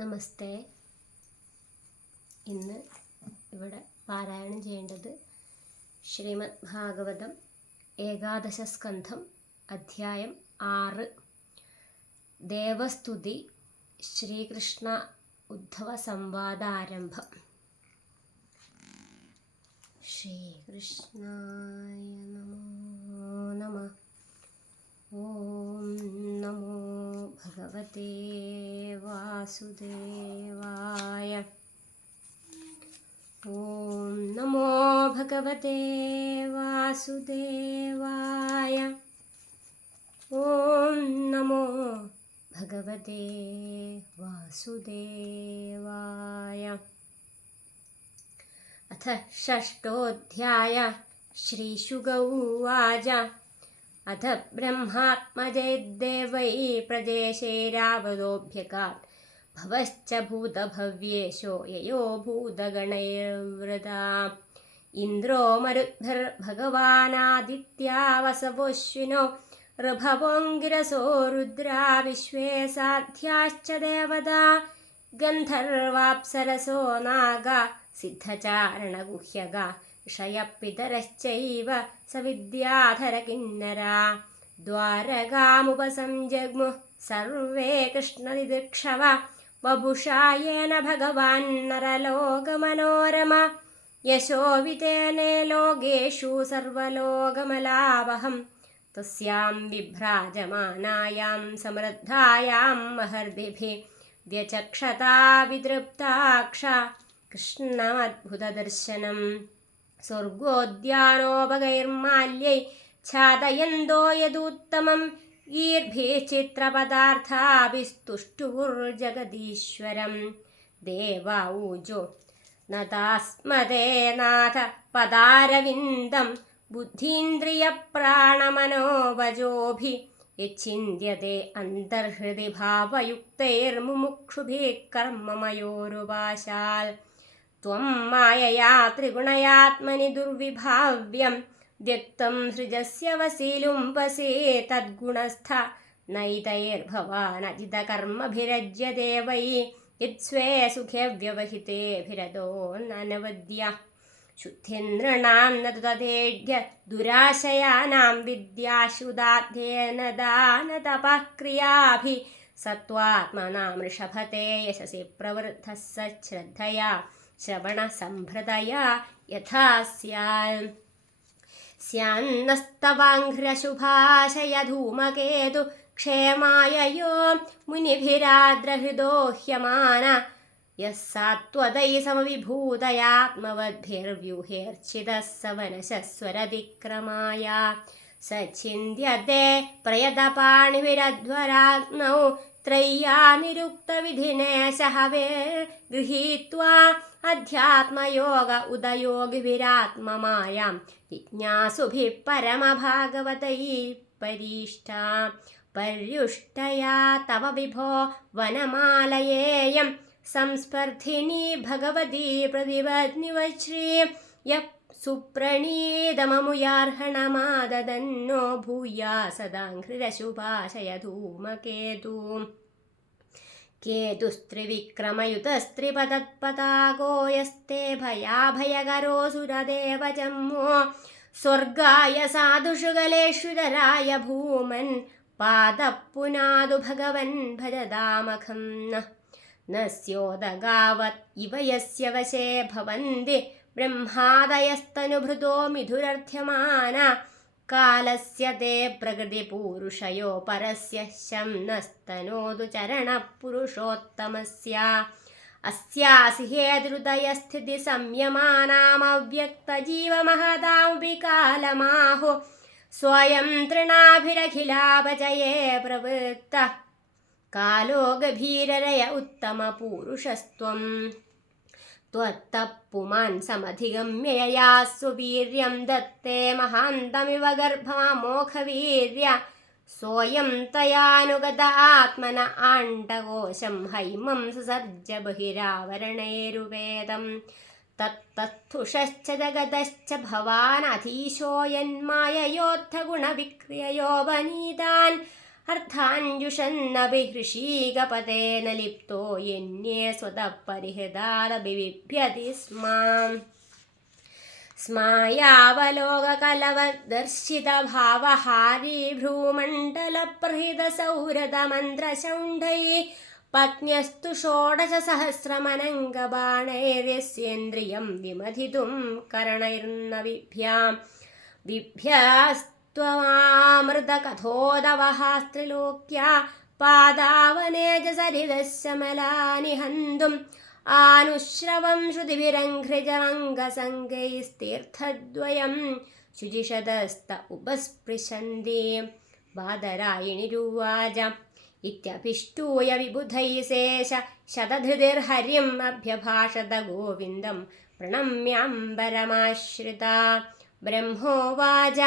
നമസ്തേ. ഇന്ന് ഇവിടെ പാരായണം ചെയ്യേണ്ടത് ശ്രീമദ് ഭാഗവതം ഏകാദശ സ്കന്ധം അധ്യായം 6 ദേവസ്തുതി ശ്രീകൃഷ്ണ ഉദ്ധവ സംവാദാരംഭം. ശ്രീകൃഷ്ണായ നമോ നമഃ. ഓം നമോ ഭഗവതേ വാസുദേവായ. ഓം നമോ ഭഗവതേ വാസുദേവായ. ഓം നമോ ഭഗവതേ വാസുദേവായ. അഥ ഷഷ്ടോധ്യായ. ശ്രീശുക ഉവാച. അഥ ബ്രഹ്മാത്മജൈർദേവൈ പ്രദേശൈരാവതോഭ്യകാത് ഭവശ്ച ഭൂതഭവ്യേശോ യയോ ഭൂതഗണൈർവൃതാ. ഇന്ദ്രോ മരുദ്ഭിർഭഗവാനാദിത്യാ വസവോശ്വിനോ ഋഭവോऽങ്കിരസോ രുദ്രാ വിശ്വേ സാധ്യാശ്ച ദേവതാ. ഗന്ധർവാപ്സരസോ നാഗാ സിദ്ധചാരണഗുഹ്യകാ ഋഷയഃപിതരശ്ചൈവ സവിദ്യാധരകിന്നരാ. ദ്വാരകാമുപസംജഗ്മുഃ സർവേ കൃഷ്ണദിദിക്ഷവ വപുഷാ യേന ഭഗവാൻ നരലോകമനോരമ. യശോവിതേനെ ലോകേഷു സർവലോകമലാവഹം. തസ്യാം വിഭ്രാജമാനായാം സമൃദ്ധായാം മഹർദിഭിः വ്യചക്ഷതാ വിതൃപ്താക്ഷ കൃഷ്ണമദ്ഭുതദർശനം. സ്വർഗോദ്യാനോപകൈർമാല്യൈ ഛാദയന്തോ യദുത്തമം ഗീർഭിः ചിത്രപദാർത്ഥാഭിസ്തുഷ്ടുർജഗദീശ്വരം. ദേവാ ഊജോ നതാസ്മദേ നാഥ പദാരവിന്ദം ബുദ്ധീന്ദ്രിയപ്രാണമനോവചോഭിः യച്ഛിന്യത്തെ അന്തർഹൃദി ഭാവയുക്തൈർമുമുക്ഷുഭിः കർമ്മമയോരുപാശാൽ. ത്വം മായയാ ത്രിഗുണയാത്മനി ദുർവിഭാവ്യം വ്യക്തം സൃജസ്യ വസീലുംപസേ തദ്ഗുണസ്ഥ നൈതൈർഭവാനജിതകർമ്മഭിരജ്യതേ വൈ യത്സ്വേ സുഖേ വ്യവഹിതേഭിരതോ നനവദ്യ. ശുദ്ധീന്ദ്രണാം ന തു തദേഢ്യ ദുരാശയാനാം വിദ്യാശുദാധ്യേന ദാനതപഃ ക്രിയാഭിः സത്വാത്മനാം ഋഷഭത്തെ യശസി പ്രവൃദ്ധഃ സശ്രദ്ധയാ ശ്രവണസംഭൃതയാ യഥാ സ്യാൽ. സ്യാന്നസ്തവാഘ്രശുഭാശയ ധൂമകേതു ക്ഷേമായ യോ മുനിഭിരാദ്രഹൃദോ ഹ്യമാന. യഃ സാത്വതൈ സമവിഭൂതയാത്മവദ്ഭിർവ്യൂഹേർച്ചിതഃ സവനശസ്വരതിക്രമായ. സച്ഛിന്യത്തെ പ്രയതപാണിഭിരധ്വരാഗ്നൗ ത്രയ്യാ നിരുക്തവിധിനേശഹവേ ഗൃഹീത്വാ അധ്യാത്മയോഗ ഉദയോഗിഭിരാത്മമായാം ജിജ്ഞാസുഭിः പരമഭാഗവതൈ പരീഷ്ഠാ. പര്യുഷ്ടയാ തവ വിഭോ വനമാലയേയം സംസ്പർദ്ധിനി ഭഗവതി പ്രതിപത്നിവശ്രീ. യഃ സുപ്രണീതമമുയാർഹണമാദദന്നോ ഭൂയാ സദാഘ്രിരശുഭാശയ ധൂമകേതു. കേതുസ്ത്രിവിക്രമയുതസ്ത്രിപതത്പതാകോ യസ്തേ ഭയാഭയകരോസുരദേവ ജമ്മോ. സ്വർഗായ സാധുഷു ഗലേഷ്വിതരായ ഭൂമൻ പാദഃപുനാദു ഭഗവൻ ഭജതാമഖം. നസ്യോദഗാവത് ഇവ യസ്യ വശേ ഭവന്തി ബ്രഹ്മാദയസ്തനുഭൃതോ മിഥുരർത്ഥ്യമാന. കാലസ്യ തേ പ്രകൃതിപൂരുഷയോ പരസ്യ ശം നസ്തനോതു ചരണഃ പുരുഷോത്തമസ്യ. അസ്യാസി ഹേതുരുദയസ്ഥിതി സംയമാനാമവ്യക്തജീവമഹതാമുപി കാലമാഹു. സ്വയം തൃണാഭിരഖിലാപചയേ പ്രവൃത്തഃ കാലോ ഗഭീരരയ ഉത്തമപൂരുഷസ്ത്വം. ത്വത്തഃ പുമാൻ സമധിഗമ്യ യയാ സ്വവീര്യം ദത്തേ മഹാന്തമിവ ഗർഭമോഘവീര്യ. സോയം തയാനുഗത ആത്മന ആണ്ഡകോശം ഹൈമം സസർജ ബഹിരാവരണൈരുവേദം. തത്തസ്ഥുഷശ്ച ജഗതശ്ച ഭവാനധീശോ യന്മായയോത്ഥ ഗുണവിക്രിയയോപനീതാൻ. അർത്ഥാഞ്ജുഷന്നഭിഹൃഷീകപതേന ലിപ്തോ യന്യേ സ്വതഃ പരിഹൃതാദഭിബിഭ്യതി സ്മായാവലോകകലവദർശിതഭാവഹാരീ ഭ്രൂമണ്ഡലപ്രഹിതസൗരതമന്ത്രശൗണ്ഠൈ പത്ന്യസ്തു ഷോഡശസഹസ്രമനംഗബാണൈര്യസ്യേന്ദ്രിയം വിമഥിതും കരണൈർന ബിഭ്യാസ്ത്വമാമൃതകഥോദവഹാസ്ത്രിലോക്യാ പാദാവനേജസരിതശമലാനി ഹന്തും ആനുശ്രവം ശ്രുതിഭിരംഘ്രിജമംഗസംഗൈസ്തീർത്ഥദ്വയം ശുചിഷതസ്ത ഉപസ്പൃശന്തി. ബാദരായണിരുവാച ഇത്യഭിഷ്ടൂയ വിബുധൈശേഷ ശതധൃതിർഹരിം അഭ്യഭാഷത ഗോവിന്ദം പ്രണമ്യാംബരമാശ്രിത. ബ്രഹ്മോവാച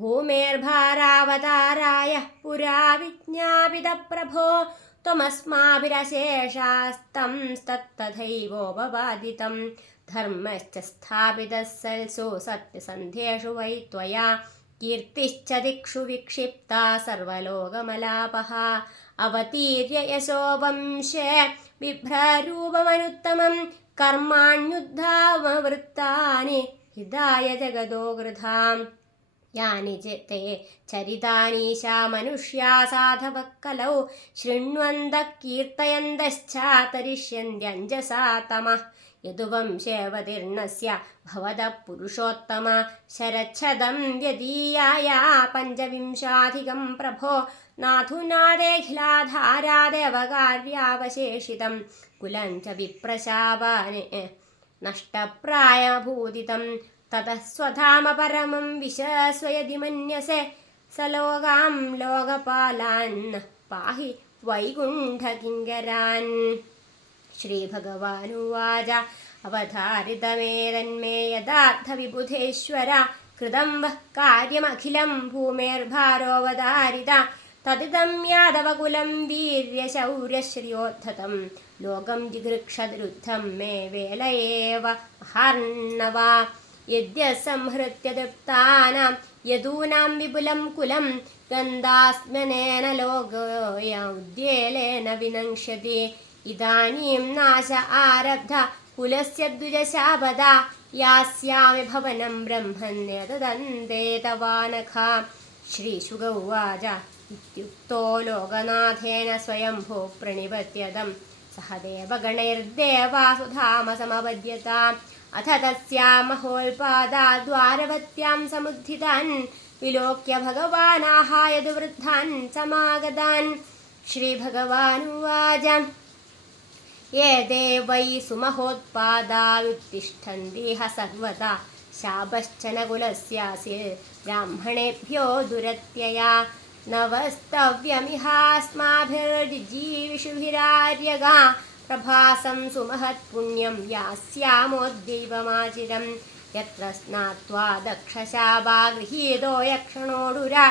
ഭൂമേർഭാരാവതാരായ പുരാ വിജ്ഞാപിതപ്രഭോ ത്വമസ്മാഭിരശേഷാസ്തം തത്തഥൈവോപപാദിതം ധർമ്മശ്ച സ്ഥാപിതഃ സൽസു സത്യസന്ധേഷു വൈ ത്വയാ കീർത്തിശ്ച ദിക്ഷു വിക്ഷിപ്താ സർവലോകമലാപഃ അവതീര്യ യശോ വംശേ ബിഭ്രരൂപമനുത്തമം കർമാണ്യുദ്ധാവവൃത്താനി ഹിതായ ജഗദോ ഗൃധാം. യാനി ते ചരിതാനീശാ മനുഷ്യാ സാധവഃ കലൗ ശൃണ്വന്തഃ കീർത്തയന്തശ്ചാതരിഷ്യന്ത്യഞ്ജസാ തമഃ യദുവംശേവതീർണസ്യ ഭവതഃ പുരുഷോത്തമ ശരച്ഛദം വ്യദീയായ പഞ്ചവിംശാധികം പ്രഭോ നാഥുനാദേഖിലാധാരാദേവകാര്യാവശേഷിതം കുലം ച വിപ്രശാപാനെ നഷ്ടപ്രായഭൂതിതം തതഃ സ്വധാമ പരമം വിശസ്വയതി മന്യസേ സലോകാം ലോകപാലാൻ പാഹി വൈകുണ്ഠകിങ്കരാൻ. ശ്രീഭഗവാനുവാച അവതാരിതമേതന്മേ യഥാർത്ഥവിബുധേശ്വര കൃതം വഃ കാര്യമഖിലം ഭൂമേർഭാരോവതാരിത തദിദം യാദവകുലം വീര്യശൗര്യശ്രിയോദ്ധതം ലോകം ജിഗൃക്ഷദ്രുദ്ധം മേ വേലയേവ മഹാർണവ. യദ്യസംഹൃത്യ തൃപ്താനാം യദൂനാം വിപുലം കുലം ഗന്ധാസ്മനേന ലോകോദ്യേലേന വിനങ്ഷ്യതി. ഇദാനീം നാശ ആരബ്ധ കുലസ്യ ദ്വിജശാപദ യാസ്യാമി ഭവനം ബ്രഹ്മണ്യതദന്തേ തവാനഘ. ശ്രീശുക ഉവാച ഇത്യുക്തോ ലോകനാഥേന സ്വയംഭൂ പ്രണിപത്യതം സഹ ദേവഗണൈർദേവാസുധാമ സമപദ്യത. അഥ തസ്യാ മഹോൽപാദാ ദ്വാരവത്യാം സമുദ്ധിതാൻ വിലോക്യ ഭഗവാനാഹായതു വൃദ്ധാൻ സമാഗതാൻ. ശ്രീഭഗവാനുവാച യേ ദേവൈ സുമഹോത്പാദാ ഉത്തിഷ്ഠന്തിഹ സർവദാ ശാപശ്ചന കുലസ്യാസി ബ്രാഹ്മണേഭ്യോ ദുരത്യയാ നവസ്തവ്യമിഹാസ്മാഭിർജീവിഷുഭിരാര്യഗാ പ്രഭാസം സുമഹത് പുണ്യം യാസ്യാമോദ്ദൈവമാചിരം. യത്ര സ്നാത്വാ ദക്ഷശാപാ ഗൃഹീതോ യക്ഷണോടുരാ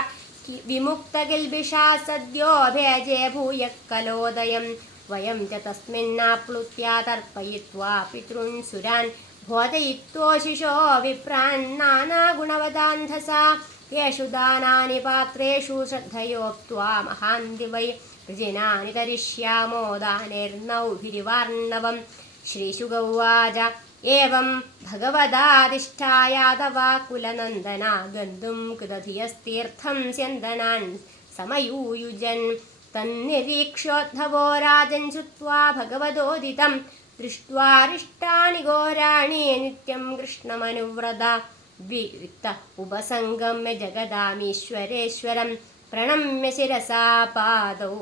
വിമുക്തകിൽബിഷാ സദ്യോ ഭേജേ ഭൂയഃ കലോദയം. വയം ച തസ്മിന്നാപ്ലുത്യാ തർപ്പയിത്വാ പിതॄൻ സുരാൻ ബോധയിത്വോശിഷോ വിപ്രാൻ നാനാഗുണവദാന്ധസാ. Yeshu ദാനാനി പാത്രേഷു ശ്രദ്ധയോക്ത്വാ മഹാന്തി Y ഋജിനാനി തരിഷ്യാമോ ദാനൈർനൗഭിരിവാർണവം. ശ്രീശുക ഉവാച ഏവം ഭഗവദാധിഷ്ഠായാദവാ കുലനന്ദന ഗന്തും കൃതധിയസ്തീർത്ഥം സ്യന്ദനാൻ സമയൂയുജൻ. തന്നിരീക്ഷ്യോദ്ധവോ രാജൻ ശ്രുത്വാ ഭഗവദോദിതം ദൃഷ്ട്വാരിഷ്ടാനി ഘോരാണി നിത്യം കൃഷ്ണമനുവ്രത. വിവിക്ത ഉപസംഗമ്യ ജഗദാമീശ്വരേശ്വരം പ്രണമ്യ ശിരസാ പാദൗ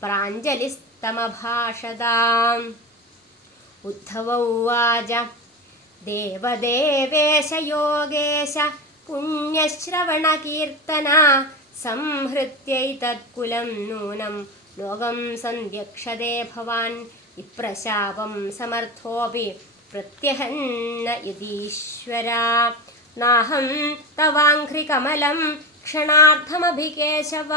പ്രാഞ്ജലിസ്തമഭാഷതാം. ഉദ്ധവ ഉവാച ദേവദേവേശ യോഗേശ പുണ്യശ്രവണകീർത്തന സംഹൃത്യൈതത്കുലം നൂനം ലോകം സന്ധ്യക്ഷതേ ഭവാൻ. വിപ്രശാപം സമർത്ഥോപി പ്രത്യഹന്ന യതീശ്വരാ. നാഹം തവാഘ്രികമലം ക്ഷണാർത്ഥമഭികേശവ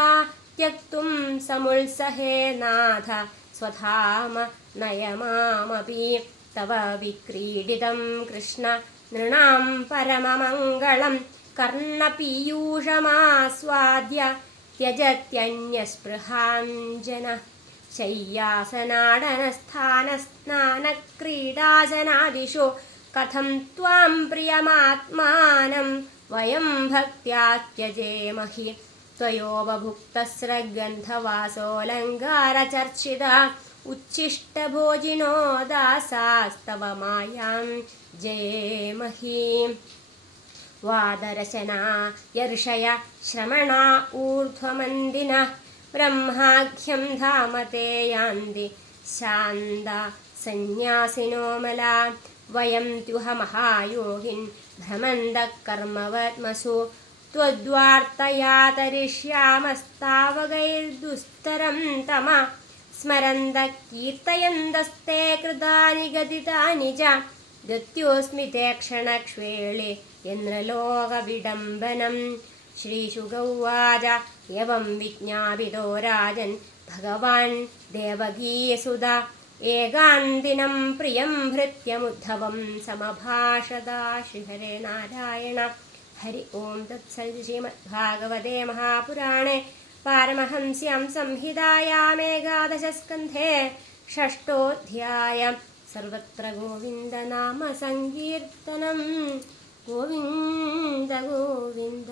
ത്യക്തും സമുത്സഹേ നാഥ സ്വധാമ നയമാമപി. തവ വിക്രീഡിതം കൃഷ്ണ നൃണാം പരമമംഗളം കർണപീയൂഷമാസ്വാദ്യ त्यजत्यन्यस्पृहां जनः शय्यासनाडनस्थानस्नानक्रीडासनादिषु कथं त्वां प्रियमात्मानं वयं भक्त्या त्यजेमहि त्वयोपभुक्तस्रग्गन्धवासोऽलङ्कारचर्चिता उच्छिष्टभोजिनो दासास्तव मायां जयेमहि वादरचना यर्षय श्रमणा ऊर्ध्वमन्दिनः ब्रह्माख्यं धाम ते यान्ति शान्ता सन्न्यासिनो मला वयं त्युह महायोगिन् भ्रमन्तः कर्मवत्मसु त्वद्वार्तया तरिष्यामस्तावगैर्दुस्तरं तम स्मरन्तः कीर्तयन्तस्ते कृतानि गदितानि च दत्योऽस्मि ते क्षणक्ष्वेळे यन्द्रलोकविडम्बनं श्रीशुक उवाच एवं विज्ञापितो राजन् भगवान् देवकीसुता एकान्तिनं प्रियं भृत्यमुद्धवं समभाषदा श्रीहरे नारायण हरि ओं तत्सत् श्रीमद्भागवते महापुराणे पारमहंस्यां संहितायामेकादशस्कन्धे षष्ठोऽध्यायः सर्वत्र गोविन्दनामसङ्कीर्तनं गोविन्द गोविन्द।